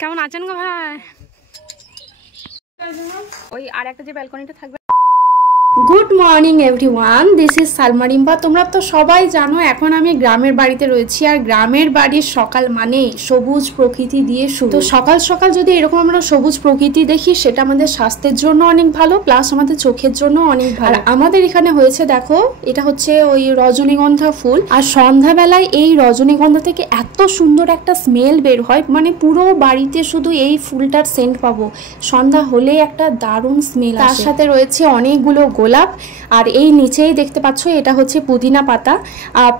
কেমন আছেন গো ভাই? ওই আর একটা যে ব্যালকনিটা থাকবে। Good morning everyone, this is Salma Rimpa. তোমরা তো সবাই জানো এখন আমি গ্রামের বাড়িতে রয়েছি, আর গ্রামের বাড়ির সকাল মানে সবুজ প্রকৃতি দিয়ে শুরু। তো সকাল সকাল যদি এরকম আমরা সবুজ প্রকৃতি দেখি সেটা আমাদের স্বাস্থ্যের জন্য অনেক ভালো, প্লাস আমাদের চোখের জন্য অনেক ভালো। আমাদের এখানে হয়েছে দেখো, এটা হচ্ছে ওই রজনীগন্ধা ফুল, আর সন্ধ্যাবেলায় এই রজনীগন্ধা থেকে এত সুন্দর একটা স্মেল বের হয়, মানে পুরো বাড়িতে শুধু এই ফুলটার সেন্ট পাবো। সন্ধ্যা হলে একটা দারুণ স্মেল। তার সাথে রয়েছে অনেকগুলো গোলাপ, আর এই নিচেই দেখতে পাচ্ছ এটা হচ্ছে পুদিনা পাতা।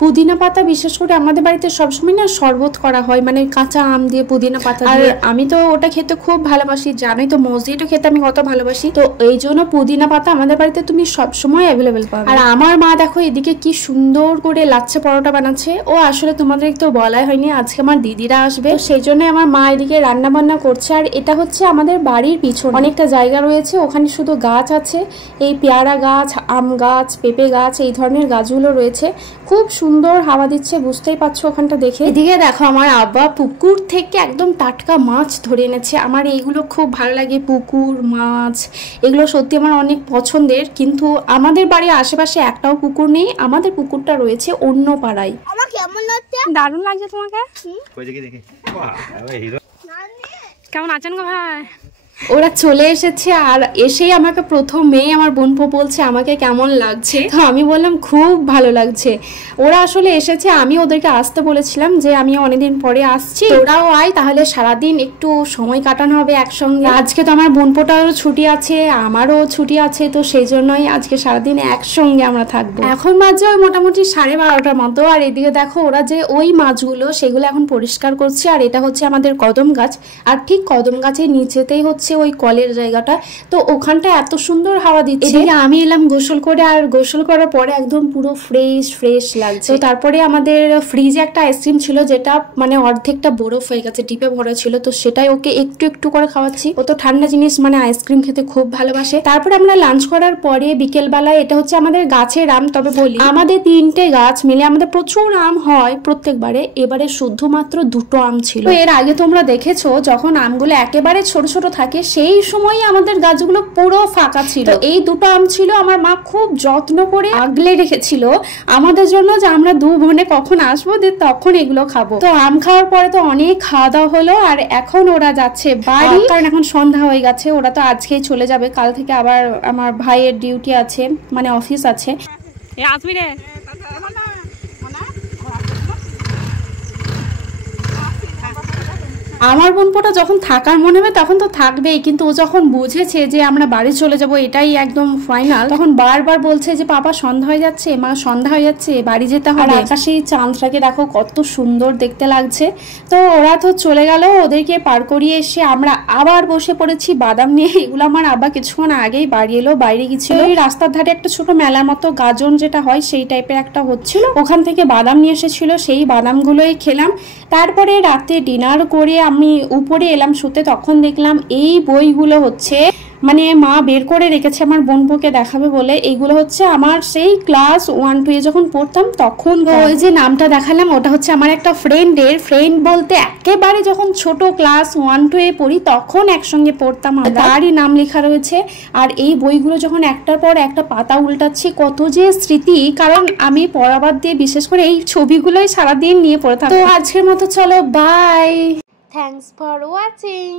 পুদিনা পাতা বিশেষ করে আমাদের বাড়িতে সবসময় না শরবত করা হয়, মানে কাঁচা আম দিয়ে পুদিনা পাতা দিয়ে। আমি তো ওটা খেতে খুব ভালোবাসি, জানোই তো মসজিদও খেতে আমি কত ভালোবাসি। তো এই জন্য পুদিনা পাতা আমাদের বাড়িতে তুমি সবসময় অ্যাভেলেবেল পাবে। আর আমার মা দেখো এদিকে কি সুন্দর করে লাচ্ছা পরোটা বানাচ্ছে। ও আসলে তোমাদের তো বলাই হয়নি, আজকে আমার দিদিরা আসবে, সেই জন্য আমার মা এদিকে রান্না বান্না করছে। আর এটা হচ্ছে আমাদের বাড়ির পিছনে অনেকটা জায়গা রয়েছে, ওখানে শুধু গাছ আছে, এই পেয়ারা গাছ, আম গাছ, পেঁপে গাছ, এই ধরনের গাছগুলো রয়েছে। খুব সুন্দর হাওয়া দিচ্ছে, বুঝতেই পারছো ওখানটা দেখে। এদিকে দেখো আমার আব্বা পুকুর থেকে একদম টাটকা মাছ ধরে এনেছে। আমার এইগুলো খুব ভালো লাগে, পুকুর মাছ এগুলো সত্যি আমার অনেক পছন্দের। কিন্তু আমাদের বাড়ির আশেপাশে একটাও পুকুর নেই, আমাদের পুকুরটা রয়েছে অন্য পাড়ায়। দারুণ লাগছে তোমাকে? কেমন আছেন গো ভাই? ওরা চলে এসেছে, আর এসেই আমাকে প্রথমেই আমার বোনপো বলছে আমাকে কেমন লাগছে। তো আমি বললাম খুব ভালো লাগছে। ওরা আসলে এসেছে, আমি ওদেরকে আসতে বলেছিলাম যে আমি অনেকদিন পরে আসছি, ওরাও আয়, তাহলে সারাদিন একটু সময় কাটানো হবে একসঙ্গে। আজকে তো আমার বোনপোটারও ছুটি আছে, আমারও ছুটি আছে, তো সেই জন্যই আজকে সারাদিন একসঙ্গে আমরা থাকবো। এখন বাজে ওই মোটামুটি 12:30টার মতো। আর এদিকে দেখো ওরা যে ওই মাছগুলো সেগুলো এখন পরিষ্কার করছে। আর এটা হচ্ছে আমাদের কদম গাছ, আর ঠিক কদম গাছের নিচেতেই হচ্ছে ওই কলের জায়গাটা। তো ওখানটা এত সুন্দর হাওয়া দিচ্ছে। আমি এলাম গোসল করে, আর গোসল করার পরে একদম পুরো ফ্রেশ লাগছে। তো তারপরে আমাদের ফ্রিজে একটা আইসক্রিম ছিল, যেটা মানে অর্ধেকটা বরফ হয়ে গেছে, ডিপে ভরা ছিল, তো সেটাই ওকে একটু একটু করে খাওয়াচ্ছি। ও তো ঠান্ডা জিনিস মানে আইসক্রিম খেতে খুব ভালোবাসে। তারপরে আমরা লাঞ্চ করার পরে বিকেল বেলায়, এটা হচ্ছে আমাদের গাছের আম। তবে বলি আমাদের 3টে গাছ মিলে আমাদের প্রচুর আম হয় প্রত্যেকবারে, এবারে শুধুমাত্র 2টো আম ছিল। এর আগে তোমরা দেখেছো যখন আমগুলো একেবারে ছোট ছোট থাকে সেই সময় আমাদের গাছগুলো পুরো ফাঁকা ছিল। এই 2টো আম ছিল, আমার মা খুব যত্ন করে আগলে রেখেছিল আমাদের জন্য, যে আমরা 2 বোনে কখন আসবো তখন এগুলো খাবো। তো আম খাওয়ার পরে তো অনেক খাওয়া দাওয়া হলো, আর এখন ওরা যাচ্ছে বাড়ি, কারণ এখন সন্ধ্যা হয়ে গেছে। ওরা তো আজকেই চলে যাবে, কাল থেকে আবার আমার ভাইয়ের ডিউটি আছে, মানে অফিস আছে। আসবি রে। আমার বোনপোটা যখন থাকার মনে হবে তখন তো থাকবেই, কিন্তু ও যখন বুঝেছে যে আমরা বাড়ি চলে যাব এটাই একদম ফাইনাল, তখন বারবার বলছে যে পাপা সন্ধ্যা হয়ে যাচ্ছে, মা সন্ধ্যা হয়ে যাচ্ছে, বাড়ি যেতে হবে। আকাশে চাঁদটাকে দেখো কত সুন্দর দেখতে লাগছে। তো ওরা তো চলে গেল, ওদেরকে পার করিয়ে এসে আমরা আবার বসে পড়েছি বাদাম নিয়ে। এগুলো আমার আব্বা কিছুক্ষণ আগেই বাড়ি এলো, বাইরে গেছিল। ওই রাস্তার ধারে একটা ছোট মেলার মতো গাজন যেটা হয় সেই টাইপের একটা হচ্ছিল, ওখান থেকে বাদাম নিয়ে এসেছিল, সেই বাদামগুলোই খেলাম। তারপরে রাতে ডিনার করে আমি উপরে এলাম শুতে, তখন দেখলাম এই বইগুলো হচ্ছে মানে মা বের করে রেখেছে আমার বোনপোকে দেখাবে বলে। এইগুলো হচ্ছে আমার সেই ক্লাস 1-2 যখন পড়তাম তখন। ওই যে নামটা দেখালাম ওটা হচ্ছে আমার একটা ফ্রেন্ডের, ফ্রেন্ড বলতে একেবারে যখন ছোট ক্লাস 1-2 পড়ি তখন একসঙ্গে পড়তাম, তারই নাম লেখা রয়েছে। আর এই বইগুলো যখন একটার পর একটা পাতা উল্টাচ্ছি, কত যে স্মৃতি, কারণ আমি পড়াবাদ দিয়ে বিশেষ করে এই ছবিগুলোই সারাদিন নিয়ে পড়ে থাকতাম। তো আজকের মতো চলো, বাই, থ্যাঙ্কস ফর ওয়াচিং।